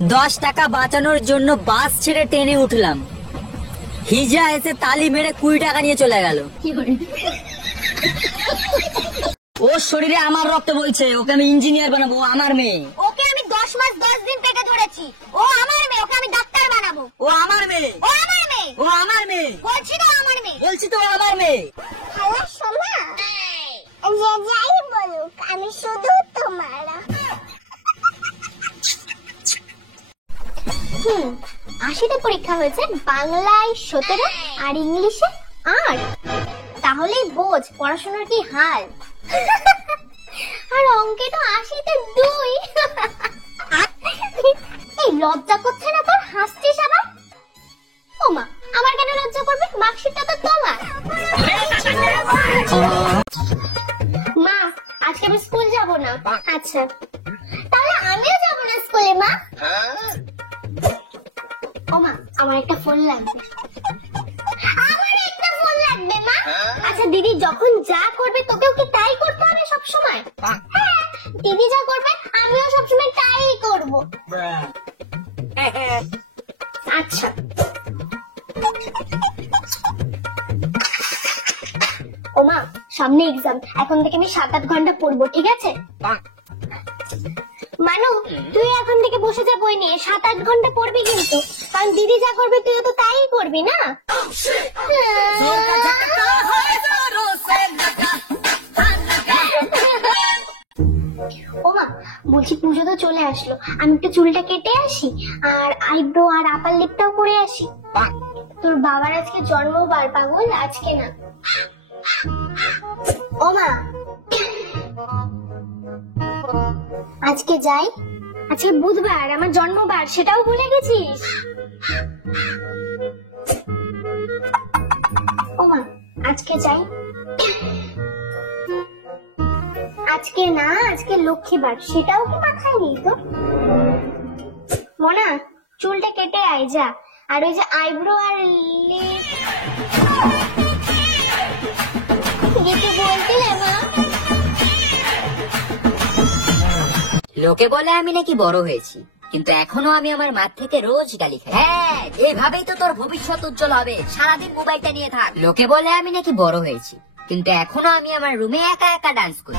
10 টাকা বাঁচানোর জন্য বাস ছেড়ে ট্রেনে উঠলাম। হিজা এসে তালি মেরে 20 টাকা নিয়ে চলে গেল। ওর শরীরে আমার রক্ত বলছে, ওকে আমি ইঞ্জিনিয়ার বানাবো। ও আমার মেয়ে। ওকে আমি 10 মাস 10 দিন পেটে ধরেছি। ও আমার মেয়ে, ওকে আমি ডাক্তার বানাবো। ও আমার মেয়ে। ও আমার মেয়ে। ও আমার মেয়ে। বলছি তো আমার মেয়ে। বলছি তো আমার মেয়ে। হ্যালো সোমা, যে যাই বলুক আমি শুধু তোমার। 80তে পরীক্ষা হয়েছে, বাংলায় 17 আর ইংলিশে 8। তাহলেই বোঝ পড়াশোনার কি হাল। আর অঙ্কে তো 80তে 2। এই লজ্জা করছে না তোর? হাসছিস আবার? ও মা, আমার কেন লজ্জা করবে? মার্কশিটটা তো তোমার। মা, আজকে আমি স্কুল যাব না। আচ্ছা, তাহলে আমিও যাব না স্কুলে মা। ও মা, আমার একটা ফোন লাগবে। আমার একটা ফোন লাগবে মা। আচ্ছা দিদি যখন যা করবে তোকেও কি তাই করতে হবে সব সময়? হ্যাঁ, দিদি যা করবে আমিও সব সময় তাই করব। আচ্ছা। ও মা, সামনে এক্সাম, এখন থেকে আমি 7-8 ঘন্টা পড়বো, ঠিক আছে? মানু, তুই এখন থেকে বসে যা বই নিয়ে, 7-8 ঘন্টা পড়বি কিন্তু, কারণ দিদি যা করবে তুইও তো তাই করবি না। ও মা, বলছি পুজো তো চলে আসলো, আমি একটু চুলটা কেটে আসি আর আইব্রো আর আপার লিপটাও করে আসি। তোর বাবার আজকে জন্মবার পাগল, আজকে না। ও মা, আজকে যাই? আজকে বুধবার, আমার জন্মবার, সেটাও ভুলে গেছিস? ও মা, আজকে যাই? আজকে না, আজকে লক্ষ্মীবার, সেটাও কি মাথায় নেই তো? মোনা, চুলটা কেটে আয় যা, আর ওই যে আইব্রো আর লিপ কিছু বলছিলে মা? লোকে বলে আমি নাকি বড় হয়েছি, কিন্তু এখনো আমি আমার মার থেকে রোজ গালি খাই। হ্যাঁ, এইভাবেই তো তোর ভবিষ্যৎ উজ্জ্বল হবে, সারাদিন মোবাইলটা নিয়ে থাক। লোকে বলে আমি নাকি বড় হয়েছি, কিন্তু এখনো আমি আমার রুমে একা একা ডান্স করি।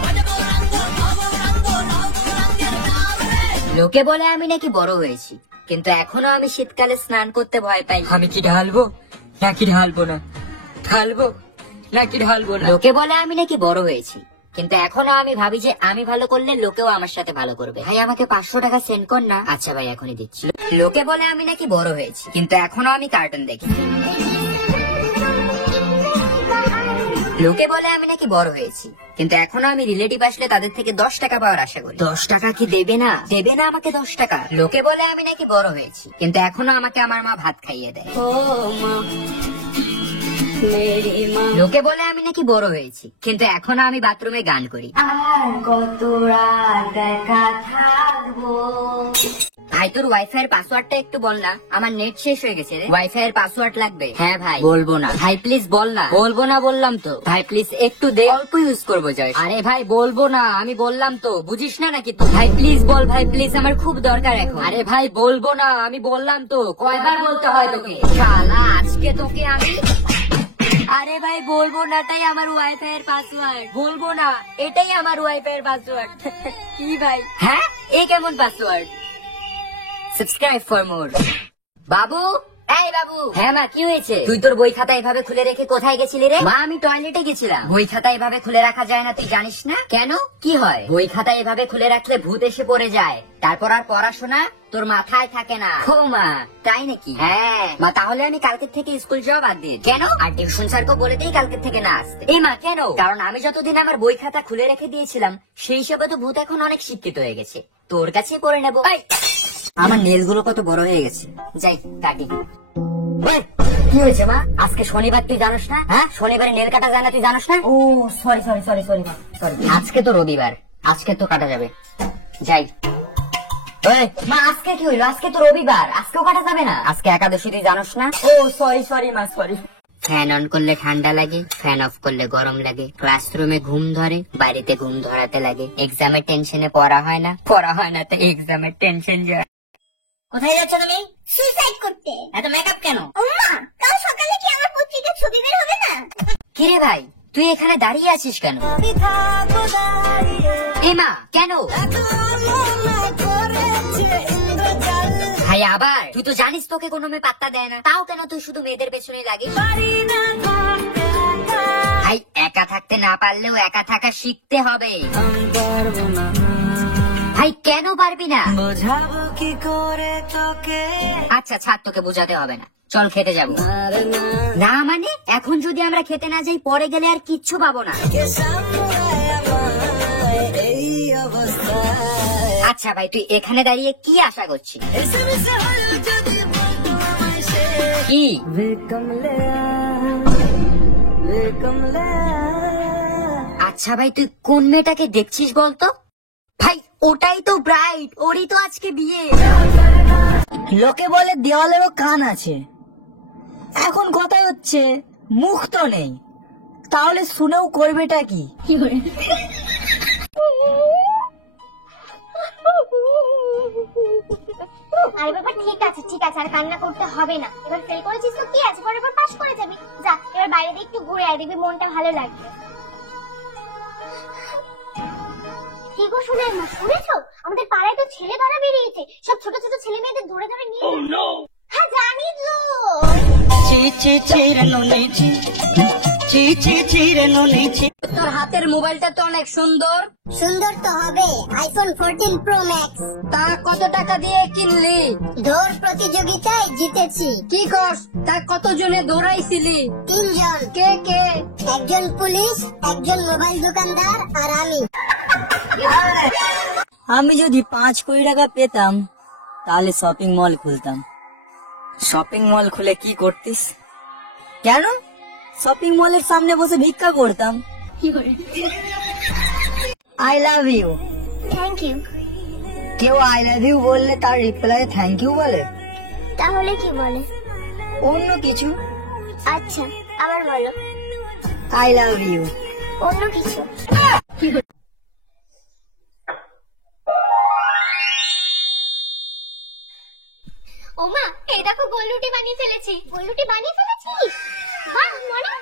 লোকে বলে আমি নাকি বড় হয়েছি, কিন্তু এখনো আমি শীতকালে স্নান করতে ভয় পাই। আমি কি ঢালবো নাকি ঢালবো না, ঢালবো নাকি ঢালবো না। লোকে বলে আমি নাকি বড় হয়েছি, কিন্তু এখনো আমি ভাবি যে আমি ভালো করলে লোকেও আমার সাথে ভালো করবে। ভাই আমাকে 500 টাকা সেন্ড কর না। আচ্ছা ভাই, এখনই দিচ্ছি। লোকে বলে আমি নাকি বড় হয়েছি, কিন্তু এখনো আমি কার্টুন দেখি। লোকে বলে আমি নাকি বড় হয়েছি, কিন্তু এখনো আমি রিলেটিভ আসলে তাদের থেকে 10 টাকা পাওয়ার আশা করি। 10 টাকা কি দেবে না? দেবে না আমাকে 10 টাকা? লোকে বলে আমি নাকি বড় হয়েছি, কিন্তু এখনো আমাকে আমার মা ভাত খাইয়ে দেয়। লোকে বলে আমি নাকি বড় হয়েছি, কিন্তু এখনো আমি বাথরুমে গান করি। আর কত রাত একা থাকবো। ভাই তোর ওয়াইফাই এর পাসওয়ার্ডটা একটু বল না, আমার নেট শেষ হয়ে গেছে। ওয়াইফাই এর পাসওয়ার্ড লাগবে। হ্যাঁ ভাই। বলবো না ভাই, প্লিজ বল না। বলবো না বললাম তো ভাই, প্লিজ একটু দে, অল্প ইউজ করবো যাই। আরে ভাই বলবো না, আমি বললাম তো, বুঝিস না নাকি তুই? ভাই প্লিজ বল ভাই, প্লিজ, আমার খুব দরকার এখন। আরে ভাই বলবো না, আমি বললাম তো, কয়বার বলতে হয় তোকে? শালা আজকে তোকে আমি। আরে ভাই বলবো না, তাই আমার ওয়াইফাই এর পাসওয়ার্ড। বলবো না, এটাই আমার ওয়াইফাই এর পাসওয়ার্ড। কি ভাই? হ্যাঁ, এই কেমন পাসওয়ার্ড? Subscribe for more. বাবু, এই বাবু। হ্যাঁ মা, কি হয়েছে? তুই তোর বই খাতা এভাবে খুলে রেখে কোথায় গেছিলি রে? মা, আমি টয়লেটে গেছিলাম। বই খাতা এভাবে খুলে রাখা যায় না, তুই জানিস না? কেন, কি হয়? বই খাতা এভাবে খুলে রাখলে ভূত এসে পড়ে যায়, তারপর আর পড়াশোনা তোর মাথায় থাকে না। ও মা, তাই নাকি? হ্যাঁ মা, তাহলে আমি কালকে থেকে স্কুল যাওয়া বাদ দিয়ে। কেন? আর টিউশন স্যারকে বলে দিই কালকে থেকে না আসতে। এই মা, কেন? কারণ আমি যতদিন আমার বই খাতা খুলে রেখে দিয়েছিলাম, সেই হিসাবে তো ভূত এখন অনেক শিক্ষিত হয়ে গেছে, তোর কাছে পড়ে নেবো। আমার নেল গুলো কত বড় হয়ে গেছে, যাই কাটি। কি হয়েছে মা? আজকে শনিবার, তুই জানোস না? হ্যাঁ, শনিবারে নেল কাটা যায় না, তুই জানোস না? ও sorry sorry sorry sorry sorry. আজকে তো রবিবার, আজকে তো কাটা যাবে, যাই। মা, আজকে কি হইলো? আজকে তো রবিবার, আজকেও কাটা যাবে না? আজকে একাদশী, তুই জানোস না? ও সরি সরি মা, সরি। ফ্যান অন করলে ঠান্ডা লাগে, ফ্যান অফ করলে গরম লাগে, ক্লাসরুমে ঘুম ধরে, বাড়িতে ঘুম ধরাতে লাগে, এক্সামের টেনশনে পড়া হয় না, পড়া হয় না, তো এক্সামের টেনশন যায়। কোথায় যাচ্ছ তুমি? সুইসাইড করতে। এত মেকআপ কেন? ওমা, কাল সকালে কি আমার পত্রিকার ছবি বের হবে না? কিরে ভাই, তুই এখানে দাঁড়িয়ে আছিস কেন? এমা কেন? ভাই আবার? তুই তো জানিস তোকে কোনো মেয়ে পাত্তা দেয় না, তাও কেন তুই শুধু মেয়েদের পেছনে লাগিস? ভাই একা থাকতে না পারলেও একা থাকা শিখতে হবে। ভাই কেন পারবি না? বোঝাবো কি করে তোকে? আচ্ছা ছাড়, তোকে বোঝাতে হবে না, চল খেতে যাবো। না মানে এখন যদি আমরা খেতে না যাই পরে গেলে আর কিচ্ছু পাবো না। এই অবস্থায় আচ্ছা ভাই তুই এখানে দাঁড়িয়ে কি আশা করছিস? কি? আচ্ছা ভাই তুই কোন মেয়েটাকে দেখছিস বলতো? ভাই ওটাই তো ব্রাইট, ওরই তো আজকে বিয়ে। লোকে বলে দেওয়ালেরও কান আছে, এখন কথা হচ্ছে মুখ তো নেই, তাহলে শুনেও করবেটা কি? আরে বাবা ঠিক আছে ঠিক আছে, আর কান্না করতে হবে না। এবার ফেল করেছিস তো কি আছে, পরের বার পাস করে যাবি। যা এবার বাইরে দিয়ে একটু ঘুরে আয়, দেখবি মনটা ভালো লাগবে। কি গো শুনেন না, শুনেছো আমাদের পাড়ায় তো ছেলে ধরা বেরিয়েছে, সব ছোট ছোট ছেলে মেয়েদের ধরে ধরে নিয়ে। হ্যাঁ জানি তো। তোর হাতের মোবাইলটা তো অনেক সুন্দর। সুন্দর তো হবে, আইফোন 14 প্রো ম্যাক্স। তা কত টাকা দিয়ে কিনলি? দৌড় প্রতিযোগিতায় জিতেছি। কি কস? তা কত জনে দৌড়াইছিলি? 3 জন। কে কে? একজন পুলিশ, একজন মোবাইল দোকানদার আর আমি। আমি যদি 5 কোটি টাকা পেতাম তাহলে শপিং মল খুলতাম। শপিং মল খুলে কি করতিস? কেন? শপিং মলের সামনে বসে ভিক্ষা করতাম। I love you. Thank you. কেউ আই লাভ ইউ বললে তার রিপ্লাই থ্যাংক ইউ বলে? তাহলে কি বলে? অন্য কিছু। আচ্ছা আবার বলো। I love you. অন্য কিছু। ওমা এই দেখো গোল রুটি বানিয়ে ফেলেছি। গোল রুটি বানিয়ে ফেলেছিস? বাহ মানে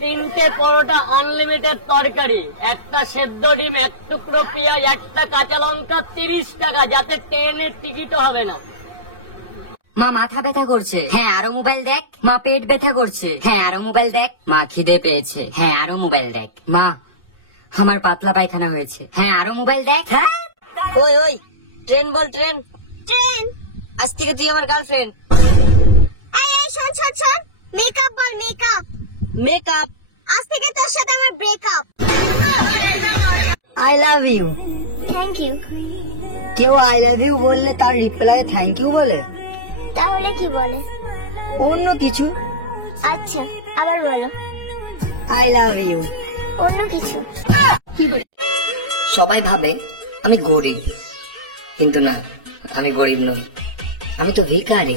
3টে পরোটা, আনলিমিটেড তরকারি, একটা সেদ্ধ ডিম, 1 টুকরো পেঁয়াজ, একটা কাঁচা লঙ্কা, 30 টাকা, যাতে ট্রেনের টিকিটও হবে না। মা মাথা ব্যথা করছে, হ্যাঁ আরো মোবাইল দেখ। মা পেট ব্যথা করছে, হ্যাঁ আরো মোবাইল দেখ। মা খিদে পেয়েছে, হ্যাঁ আরো মোবাইল দেখ। মা আমার পাতলা পায়খানা হয়েছে, হ্যাঁ আরো মোবাইল দেখ। হ্যাঁ ওই ওই ট্রেন বল, ট্রেন। ট্রেন। আজ থেকে তুই আমার গার্লফ্রেন্ড। এই শোন শোন শোন, মেকআপ বল মেকআপ। মেকআপ। আজ থেকে তোর সাথে আমার breakup. I love you. Thank you. কেউ আই লাভ ইউ বললে তার রিপ্লাই থ্যাংক ইউ বলে? তাহলে কি বলে? অন্য কিছু। আচ্ছা আবার বলো। I love you. অন্য কিছু। সবাই ভাবে আমি গরিব, কিন্তু না, আমি গরিব নই, আমি তো ভিখারি।